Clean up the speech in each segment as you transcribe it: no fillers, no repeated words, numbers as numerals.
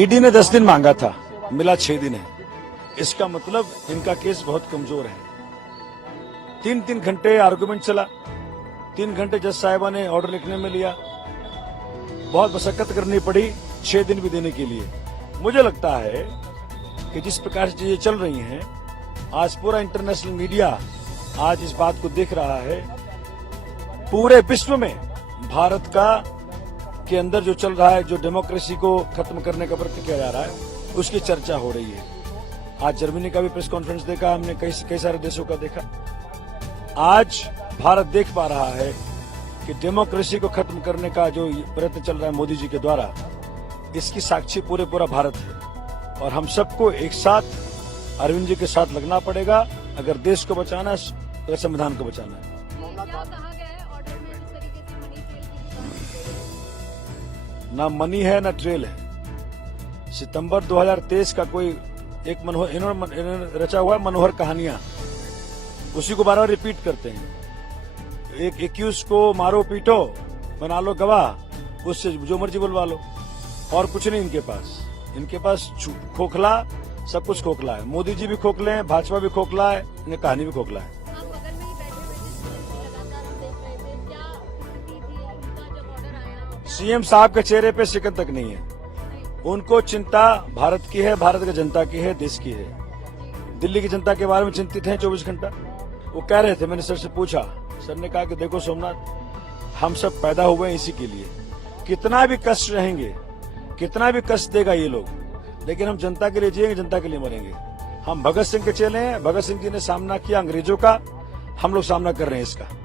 ED ने 10 दिन मांगा था, मिला 6 दिन है। इसका मतलब इनका केस बहुत कमजोर है। 3-3 घंटे आर्गुमेंट चला, 3 घंटे जज साहिबा ने ऑर्डर लिखने में लिया, बहुत मशक्कत करनी पड़ी 6 दिन भी देने के लिए। मुझे लगता है कि जिस प्रकार से चीजें चल रही हैं, आज पूरा इंटरनेशनल मीडिया आज इस बात को देख रहा है। पूरे विश्व में भारत का के अंदर जो चल रहा है, जो डेमोक्रेसी को खत्म करने का प्रयत्न किया जा रहा है, उसकी चर्चा हो रही है। आज जर्मनी का भी प्रेस कॉन्फ्रेंस देखा हमने, कई सारे देशों का देखा। आज भारत देख पा रहा है कि डेमोक्रेसी को खत्म करने का जो प्रयत्न चल रहा है मोदी जी के द्वारा, इसकी साक्षी पूरा भारत है। और हम सबको एक साथ अरविंद जी के साथ लगना पड़ेगा अगर देश को बचाना है, अगर संविधान को बचाना है। ना मनी है ना ट्रेल है। सितंबर 2023 का कोई एक इन्होंने रचा हुआ है मनोहर कहानियां, उसी को बार-बार रिपीट करते हैं। एक एक्यूज को मारो पीटो, बना लो गवाह, उससे जो मर्जी बुलवा लो, और कुछ नहीं इनके पास खोखला, सब कुछ खोखला है। मोदी जी भी खोखले हैं, भाजपा भी खोखला है, इन्हें कहानी भी खोखला है। सीएम साहब के चेहरे पे शिकन तक नहीं है। उनको चिंता भारत की है, भारत की जनता की है, देश की है। दिल्ली की जनता के बारे में चिंतित हैं 24 घंटा। वो कह रहे थे, मैंने सर से पूछा, सर ने कहा कि देखो सोमनाथ, हम सब पैदा हुए हैं इसी के लिए। कितना भी कष्ट रहेंगे, कितना भी कष्ट देगा ये लोग, लेकिन हम जनता के लिए जिएंगे, जनता के लिए मरेंगे। हम भगत सिंह के चेले हैं। भगत सिंह जी ने सामना किया अंग्रेजों का, हम लोग सामना कर रहे हैं इसका।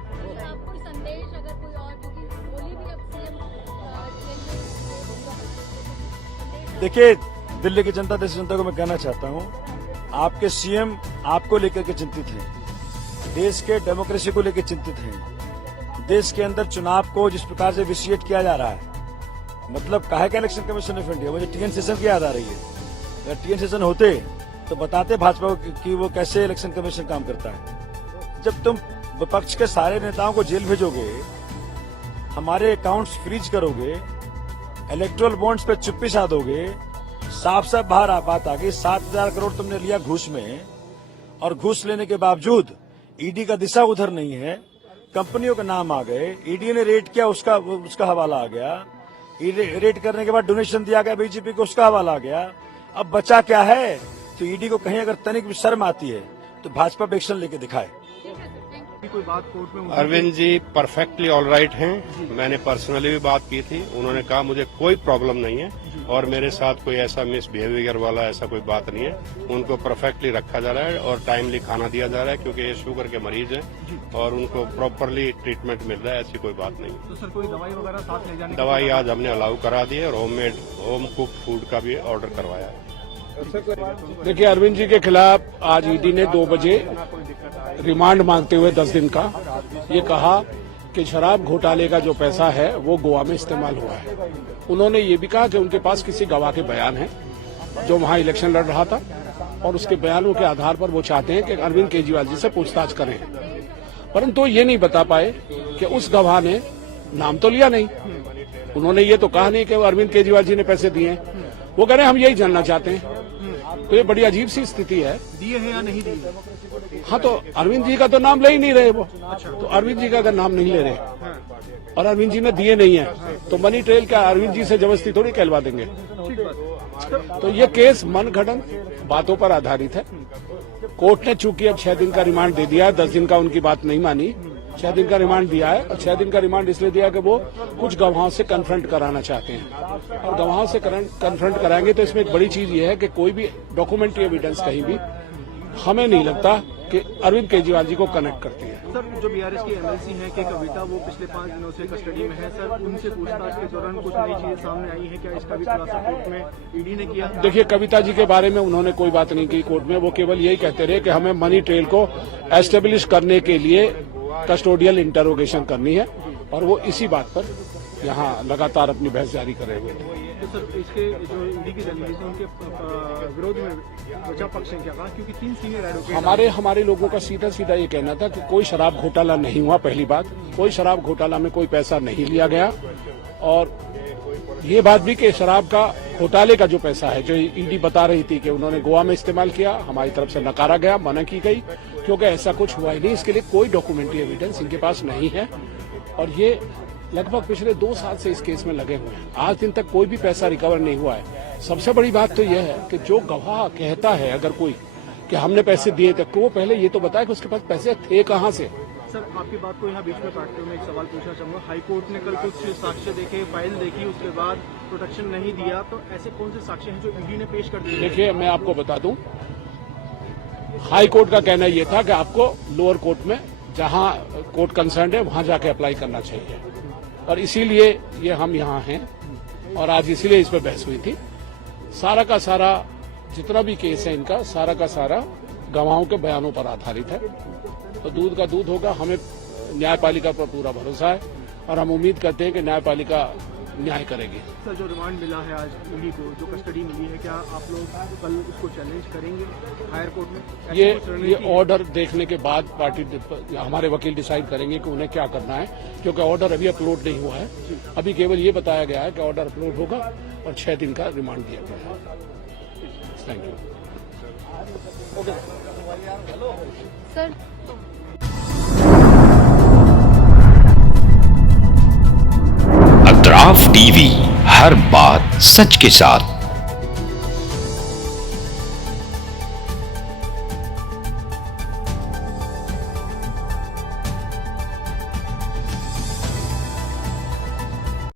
देखिए, दिल्ली की जनता, देश की जनता को मैं कहना चाहता हूं, आपके सीएम आपको लेकर के चिंतित हैं, देश के डेमोक्रेसी को लेकर चिंतित हैं। देश के अंदर चुनाव को जिस प्रकार से विशिएट किया जा रहा है, मतलब काहे का इलेक्शन कमीशन ऑफ इंडिया, मुझे टीएन सेशन की याद आ रही है। अगर टीएन सेशन होते तो बताते भाजपा को कि वो कैसे इलेक्शन कमीशन काम करता है। जब तुम विपक्ष के सारे नेताओं को जेल भेजोगे, हमारे अकाउंट्स फ्रीज करोगे, इलेक्ट्रल बॉन्ड्स पे चुप्पी साधोगे, साफ साफ बाहर बात आ गई। 7,000 करोड़ तुमने लिया घूस में, और घूस लेने के बावजूद ईडी का दिशा उधर नहीं है, कंपनियों के नाम आ गए, ईडी ने रेड किया, उसका हवाला आ गया, रेड करने के बाद डोनेशन दिया गया बीजेपी को, उसका हवाला आ गया। अब बचा क्या है? तो ईडी को कहीं अगर तनिक भी शर्म आती है तो भाजपा पे एक्शन लेके दिखाए। कोई बात कोर्ट में Arvind ji perfectly all right हैं। मैंने पर्सनली भी बात की थी, उन्होंने कहा मुझे कोई प्रॉब्लम नहीं है और मेरे साथ कोई ऐसा मिसबिहेवियर वाला ऐसा कोई बात नहीं है। उनको परफेक्टली रखा जा रहा है और टाइमली खाना दिया जा रहा है, क्योंकि ये शुगर के मरीज हैं और उनको प्रॉपरली ट्रीटमेंट मिल रहा है, ऐसी कोई बात नहीं। तो सर कोई दवाई वगैरह साथ ले जाने? दवाई आज हमने अलाउ करा दी है और होम कुक फूड का भी ऑर्डर करवाया है। देखिए, अरविंद जी के खिलाफ आज ईडी ने 2 बजे रिमांड मांगते हुए 10 दिन का ये कहा कि शराब घोटाले का जो पैसा है वो गोवा में इस्तेमाल हुआ है। उन्होंने ये भी कहा कि उनके पास किसी गवाह के बयान है जो वहां इलेक्शन लड़ रहा था, और उसके बयानों के आधार पर वो चाहते हैं कि अरविंद केजरीवाल जी से पूछताछ करें। परंतु ये नहीं बता पाए कि उस गवाह ने नाम तो लिया नहीं, उन्होंने ये तो कहा नहीं कि अरविंद केजरीवाल जी ने पैसे दिए हैं। वो कह रहे हैं हम यही जानना चाहते हैं। तो ये बड़ी अजीब सी स्थिति है। दिए हैं या नहीं दिए? हाँ, तो अरविंद जी का तो नाम ले ही नहीं रहे वो। तो अरविंद जी का अगर नाम नहीं ले रहे और अरविंद जी ने दिए नहीं है, तो मनी ट्रेल का अरविंद जी से जबरदस्ती थोड़ी कहलवा देंगे। तो ये केस मनगढ़ंत बातों पर आधारित है। कोर्ट ने चूंकि अब 6 दिन का रिमांड दे दिया है, 10 दिन का उनकी बात नहीं मानी, 6 दिन का रिमांड दिया है। और 6 दिन का रिमांड इसलिए दिया कि वो कुछ गवाहों से कन्फ्रंट कराना चाहते हैं, और गवाहों से कन्फ्रंट कराएंगे तो इसमें एक बड़ी चीज ये है कि कोई भी डॉक्यूमेंट्री एविडेंस कहीं भी हमें नहीं लगता कि अरविंद केजरीवाल जी को कनेक्ट करती है। सर, जो बीआरएस की एमएलसी हैं कि कविता, वो पिछले 5 दिनों से कस्टडी में है। सर, उनसे पूछताछ के दौरान कुछ नई चीजें सामने आई है, क्या इसका भी खुलासा कोर्ट में ईडी ने किया? देखिए, कविता जी के बारे में उन्होंने कोई बात नहीं की कोर्ट में। वो केवल यही कहते रहे कि हमें मनी ट्रेल को एस्टेब्लिश करने के लिए कस्टोडियल इंटरोगेशन करनी है, और वो इसी बात पर यहाँ लगातार अपनी बहस जारी कर रहे थे। तो सर, इसके जो ईडी की दलील है उनके विरोध में बचाव पक्ष ने क्या कहा? क्योंकि 3 सीनियर एडवोकेट हमारे लोगों का सीधा सीधा ये कहना था कि कोई शराब घोटाला नहीं हुआ। पहली बात, कोई शराब घोटाला में कोई पैसा नहीं लिया गया, और ये बात भी कि शराब का घोटाले का जो पैसा है, जो ईडी बता रही थी कि उन्होंने गोवा में इस्तेमाल किया, हमारी तरफ से नकारा गया, मना की गई, क्योंकि ऐसा कुछ हुआ ही नहीं। इसके लिए कोई डॉक्यूमेंट्री एविडेंस इनके पास नहीं है और ये लगभग पिछले 2 साल से इस केस में लगे हुए हैं। आज दिन तक कोई भी पैसा रिकवर नहीं हुआ है। सबसे बड़ी बात तो यह है कि जो गवाह कहता है अगर कोई कि हमने पैसे दिए थे, वो पहले ये तो बताए कि उसके पास पैसे थे कहाँ से। सर, आपकी बात को यहाँ बीच में काटते हुए मैं एक सवाल पूछना चाहूंगा। हाईकोर्ट ने कल कुछ साक्ष्य देखे, फाइल देखी, उसके बाद प्रोटेक्शन नहीं दिया, तो ऐसे कौन से साक्ष्य हैं जो ईडी ने पेश कर दिए? देखिए, मैं आपको बता दूं, हाई कोर्ट का कहना यह था कि आपको लोअर कोर्ट में जहां कोर्ट कंसर्न है वहां जाके अप्लाई करना चाहिए और इसीलिए ये हम यहाँ हैं और आज इसीलिए इस पर बहस हुई थी। सारा का सारा जितना भी केस है इनका, सारा का सारा गवाहों के बयानों पर आधारित है। तो दूध का दूध होगा। हमें न्यायपालिका पर पूरा भरोसा है और हम उम्मीद करते हैं कि न्यायपालिका न्याय करेगी। सर, जो रिमांड मिला है आज ईडी को, जो कस्टडी मिली है, क्या आप लोग कल उसको चैलेंज करेंगे हायर कोर्ट में? ये ऑर्डर देखने के बाद पार्टी, हमारे वकील डिसाइड करेंगे कि उन्हें क्या करना है, क्योंकि ऑर्डर अभी अपलोड नहीं हुआ है। अभी केवल ये बताया गया है कि ऑर्डर अपलोड होगा और 6 दिन का रिमांड दिया गया है। Thank you. सर, अतराफ टीवी, हर बात सच के साथ।